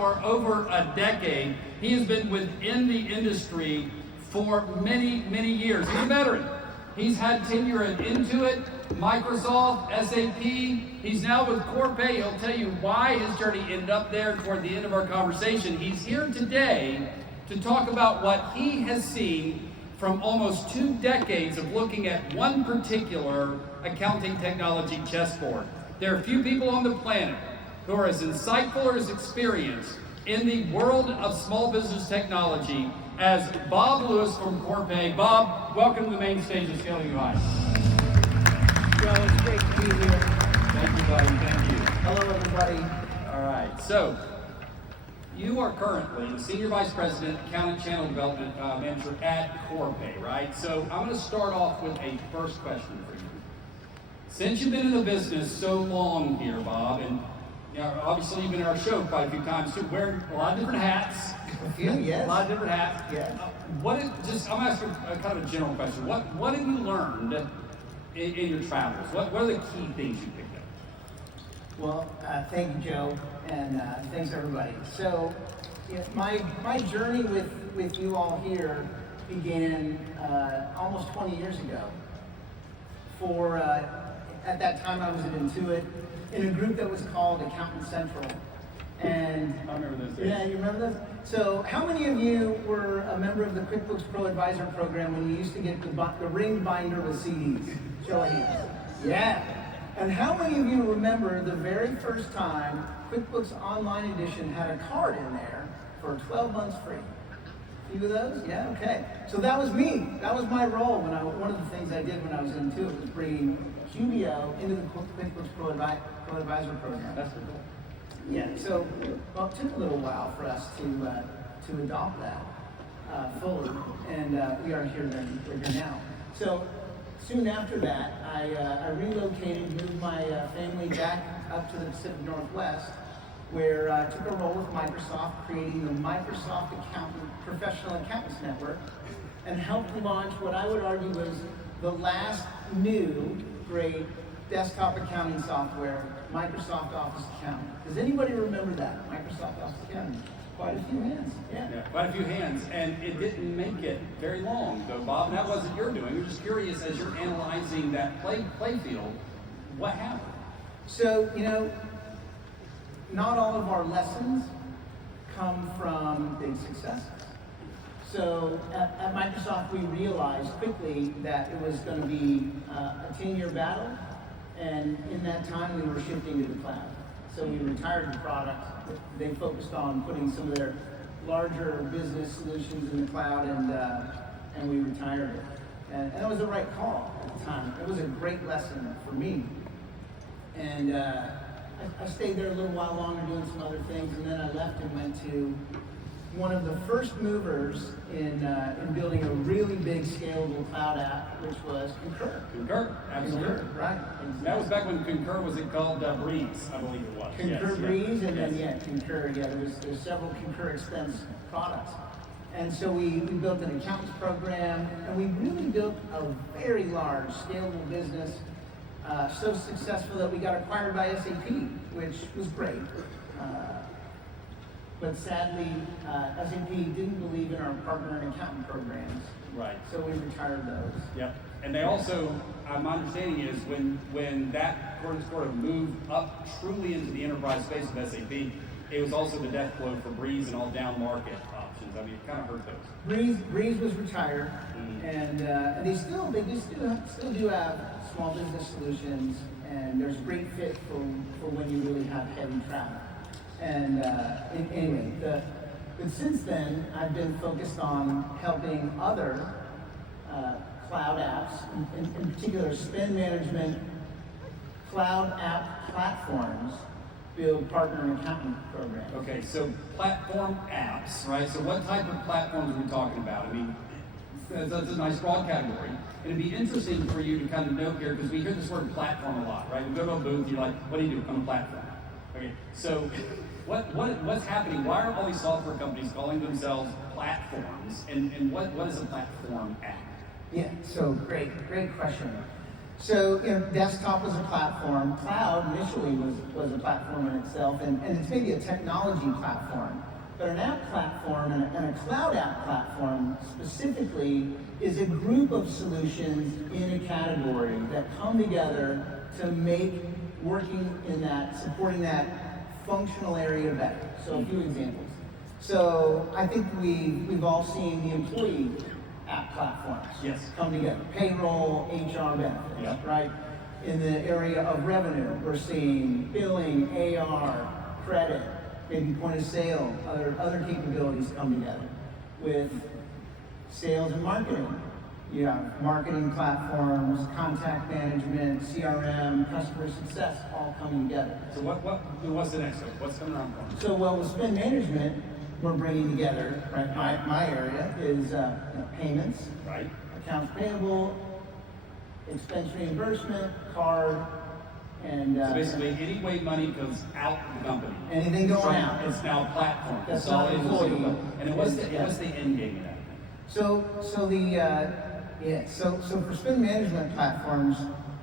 for over a decade. He has been within the industry for many, many years. He's a veteran. He's had tenure at Intuit, Microsoft, SAP. He's now with Corpay. He'll tell you why his journey ended up there toward the end of our conversation. He's here today to talk about what he has seen from almost 2 decades of looking at one particular accounting technology chessboard. There are few people on the planet who are as insightful or as experienced in the world of small business technology as Bob Lewis from Corpay. Bob, welcome to the main stage of Scaling Live. Joe, it's great to be here. Thank you, buddy. Thank you. Hello, everybody. All right. So, you are currently the Senior Vice President, Accountant Channel Development Manager at Corpay, right? So, I'm going to start off with a first question for you. Since you've been in the business so long here, Bob, and obviously you've been in our show quite a few times too, wearing a lot of different hats. A few, yes. A lot of different hats. Yeah. I'm going to ask you a kind of a general question. What have you learned in your travels? What are the key things you picked up? Well, thank you, Joe, and thanks everybody. So, my journey with you all here began almost 20 years ago. At that time, I was at Intuit in a group that was called Accountant Central. And I remember those days. Yeah, you remember those? So, how many of you were a member of the QuickBooks Pro Advisor program when you used to get the ring binder with CDs? Show of hands. Yeah. And how many of you remember the very first time QuickBooks Online Edition had a card in there for 12 months free? A few of those? Yeah, okay. So that was me. That was my role one of the things I did when I was in Intuit was bringing QBO into the QuickBooks Pro Advisor program. That's pretty cool. Yeah, so well, it took a little while for us to adopt that fully, and we are here now. So soon after that, I relocated, moved my family back up to the Pacific Northwest, where I took a role with Microsoft, creating the Microsoft Professional Accountants Network, and helped launch what I would argue was the last new great desktop accounting software, Microsoft Office Accounting. Does anybody remember that? Microsoft Office Accounting? Quite a few hands, yeah. Quite a few hands, and it didn't make it very long, though, Bob, and that wasn't your doing. We're just curious, as you're analyzing that play field, what happened? So, not all of our lessons come from big successes. So at Microsoft, we realized quickly that it was going to be a 10-year battle, and in that time, we were shifting to the cloud. So we retired the product. They focused on putting some of their larger business solutions in the cloud, and we retired it. And it was the right call at the time. It was a great lesson for me. And I stayed there a little while longer doing some other things, and then I left and went to one of the first movers in building a really big scalable cloud app, which was Concur. Concur, absolutely. Concur, right. Exactly. That was back when Concur was called Breeze, I believe it was. Concur yes, Breeze, yeah. and then yes. Concur, there's several Concur expense products. And so we built an accountants program, and we really built a very large, scalable business, so successful that we got acquired by SAP, which was great. But sadly, SAP didn't believe in our partner and accountant programs. Right. So we retired those. Yep. And they also, my understanding is when that sort of moved up truly into the enterprise space of SAP, it was also the death blow for Breeze and all down market options. I mean, it kind of hurt those. Breeze was retired, and they still do have small business solutions, and there's a great fit for when you really have heavy travel. And anyway, but since then, I've been focused on helping other cloud apps, in particular spend management, cloud app platforms, build partner and accountant programs. Okay, so platform apps, right? So what type of platforms are we talking about? I mean, that's a nice broad category. And it'd be interesting for you to kind of note here, because we hear this word platform a lot, right? We go to a booth, you're like, what do you do? I'm a platform. Okay, so what's happening? Why are all these software companies calling themselves platforms? And what is a platform app? Yeah, so great question. So, desktop was a platform. Cloud initially was a platform in itself, and it's maybe a technology platform. But an app platform and a cloud app platform specifically is a group of solutions in a category that come together to make supporting that functional area better. So a few examples. So I think we've all seen the employee app platforms come together. Payroll, HR benefits, right? In the area of revenue, we're seeing billing, AR, credit, maybe point of sale, other capabilities come together. With sales and marketing, you have marketing platforms, contact management, CRM, customer success, all coming together. So what's the next one? What's coming around? So with spend management, we're bringing together, right? My area is payments, right? Accounts payable, expense reimbursement, card, and so basically any way money goes out of the company. Anything going out. It's now platform. That's not employee. And what's the end game of that? So for spend management platforms,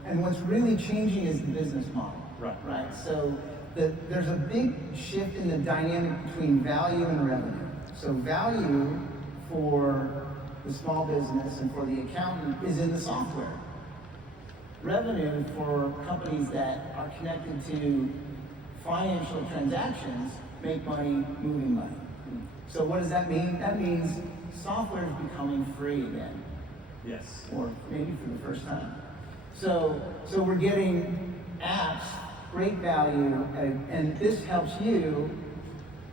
and what's really changing is the business model. Right. So there's a big shift in the dynamic between value and revenue. So value for the small business and for the accountant is in the software. Revenue for companies that are connected to financial transactions make money moving money. So what does that mean? That means software is becoming free again. Yes. Or maybe for the first time. So we're getting apps, great value, and this helps you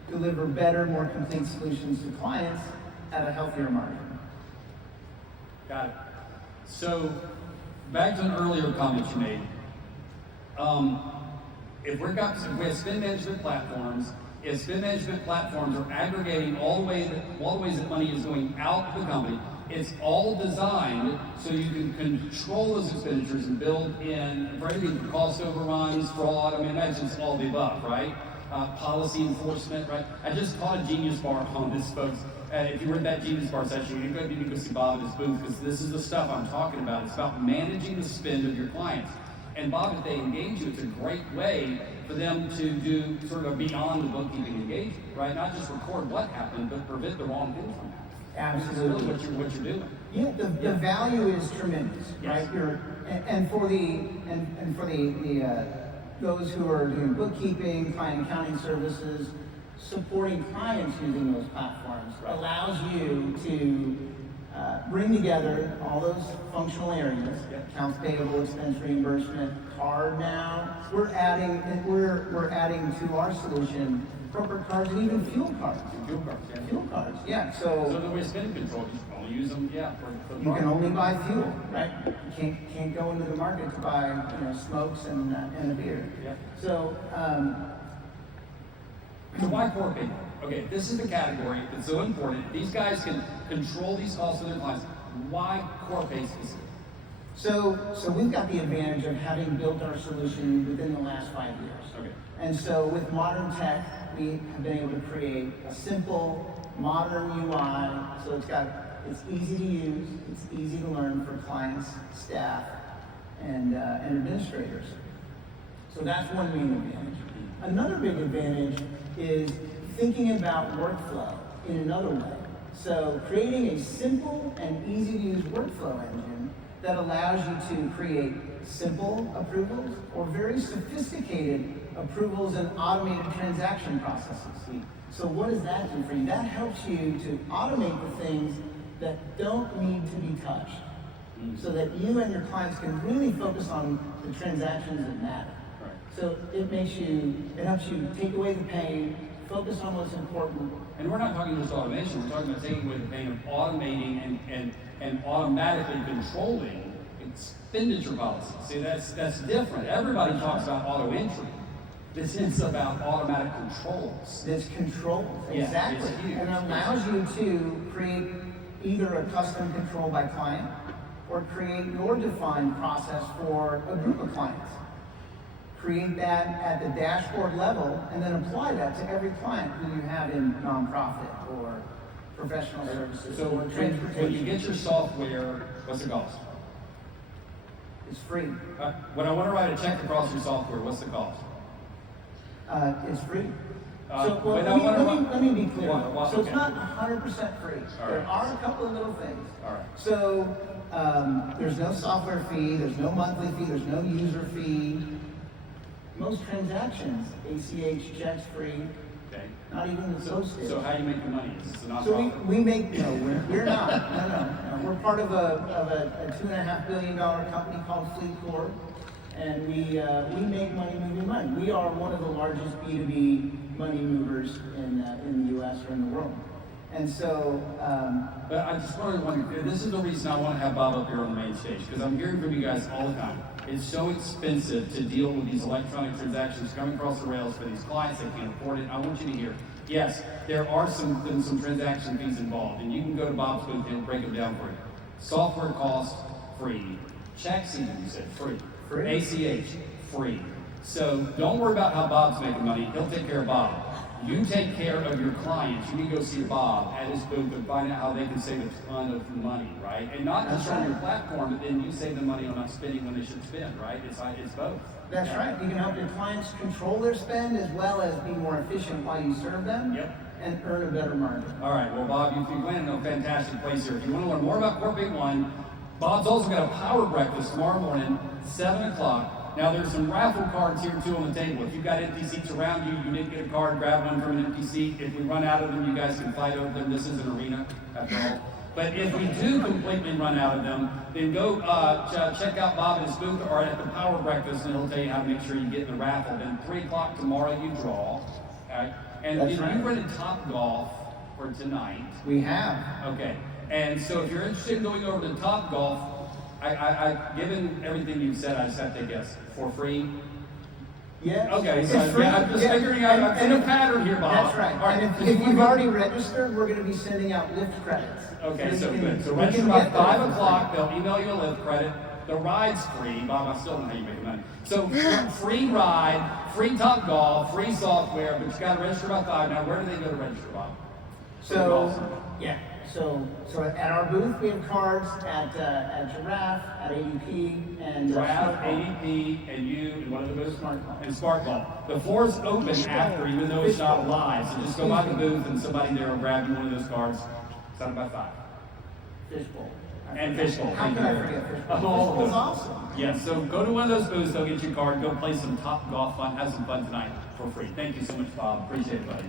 deliver better, more complete solutions to clients at a healthier margin. Got it. So back to an earlier comment you made. If we have spend management platforms, if spend management platforms are aggregating all the ways that money is going out of the company, it's all designed so you can control those expenditures and build in for everything from cost overruns, fraud. I mean, imagine it's all the above, right? Policy enforcement, right? I just taught a Genius Bar on this, folks. If you were at that Genius Bar session, you need to go see Bob at his booth because this is the stuff I'm talking about. It's about managing the spend of your clients. And Bob, if they engage you, it's a great way for them to do sort of beyond the bookkeeping engagement, right? Not just record what happened, but prevent the wrong things from happening. Absolutely. This is really what you're doing. Yeah, the value is tremendous, right? And for those who are doing bookkeeping, client accounting services, supporting clients using those platforms allows you to bring together all those functional areas, accounts payable, expense reimbursement, card now. We're adding to our solution corporate cards and even fuel cards. Fuel cards, yeah. So the way spend control, you can only use them, for the you can only buy fuel, right? You can't go into the market to buy, smokes and a beer. Yeah. So why Corpay? Okay, this is the category that's so important. These guys can control these costs of their clients. Why Corpay specifically? So we've got the advantage of having built our solution within the last 5 years. Okay. And so with modern tech, we have been able to create a simple, modern UI. So it's easy to use, it's easy to learn for clients, staff, and administrators. So that's one main advantage. Another big advantage is thinking about workflow in another way. So creating a simple and easy to use workflow engine that allows you to create simple approvals or very sophisticated approvals and automated transaction processes. So what does that do for you? That helps you to automate the things that don't need to be touched so that you and your clients can really focus on the transactions that matter. So it helps you take away the pain, focus on what's important. And we're not talking just automation, we're talking about taking away the pain of automating and automatically controlling expenditure policies. See, that's different. Everybody talks about auto entry. This is about automatic controls. It's controls, exactly. Yeah, and it allows you to create either a custom control by client or create your defined process for a group of clients. Create that at the dashboard level and then apply that to every client who you have in nonprofit or professional services So or transportation. when you get your software, what's the cost? It's free. When I want to write a check across your software, what's the cost? It's free. Let me be clear. So it's not 100% free. There are a couple of little things. All right. So there's no software fee, there's no monthly fee, there's no user fee. Most transactions, ACH checks free. Okay. Not even the postage. So how do you make the money? Is this a nonprofit? So we make, no, we're not. No. We're part of a $2.5 billion company called Fleet Corp, and we make money moving money. We are one of the largest B2B money movers in the U.S. or in the world. And so, but I just wonder, this is the reason I want to have Bob up here on the main stage, because I'm hearing from you guys all the time. It's so expensive to deal with these electronic transactions coming across the rails for these clients that can't afford it. I want you to hear, yes, there are some transaction fees involved, and you can go to Bob's booth and break them down for you. Software cost, free. Checks even, you said, free. ACH, free. So don't worry about how Bob's making money. He'll take care of Bob. You take care of your clients. You need to go see Bob at his booth and find out how they can save a ton of money, right? And not just on your platform, but then you save them money on not spending when they should spend, right? It's both. That's right. You can help your clients control their spend as well as be more efficient while you serve them. Yep. And earn a better margin. All right. Well, Bob, you've landed in a fantastic place here. If you want to learn more about Corpay One, Bob's also got a power breakfast tomorrow morning, 7 o'clock. Now, there's some raffle cards here, too, on the table. If you've got empty seats around you, you didn't get a card, grab one from an empty seat. If we run out of them, you guys can fight over them. This is an arena, after all. But if we do completely run out of them, then go check out Bob at his booth or at the power breakfast, and he'll tell you how to make sure you get in the raffle. Then 3 o'clock tomorrow, you draw. Okay? And if you rented Top Golf for tonight. We have. Okay. And so if you're interested in going over to Top Golf, given everything you've said, I just have to guess, for free? Yeah. Okay, so I'm just figuring out, I'm in a pattern here, Bob. That's right. All right. And if you've already registered, we're going to be sending out lift credits. Okay, so good. So register by 5 o'clock, they'll email you a lift credit. The ride's free. Bob, I still don't know how you make money. So free ride, free Top Golf, free software, but you got to register by 5. Now, where do they go to register, Bob? So at our booth we have cards at Giraffe, at ADP, and Giraffe, ADP, and you, and what other booth? And Smart Ball. The floor's open after, even though it's not live. So just go by the booth and somebody there will grab you one of those cards. Set it by 5. Fishbowl. And Fishbowl. How can I forget Fishbowl? Fishbowl's awesome. Yes, so go to one of those booths, they'll get you a card, go play some Top Golf fun, have some fun tonight for free. Thank you so much, Bob. Appreciate it, buddy.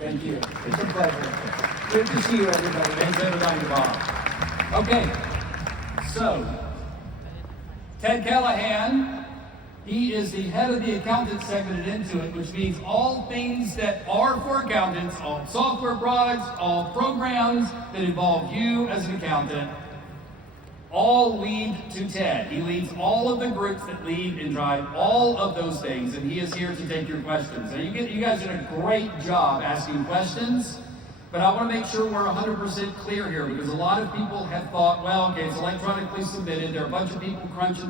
Thank you. It's a pleasure. Good to see you, everybody. Thanks, everybody, Bob. Okay, so Ted Callahan, he is the head of the accountant segment at Intuit, which means all things that are for accountants, all software products, all programs that involve you as an accountant, all lead to Ted. He leads all of the groups that lead and drive all of those things, and he is here to take your questions. Now, you guys did a great job asking questions, but I want to make sure we're 100% clear here, because a lot of people have thought, well, okay, it's electronically submitted, there are a bunch of people crunching things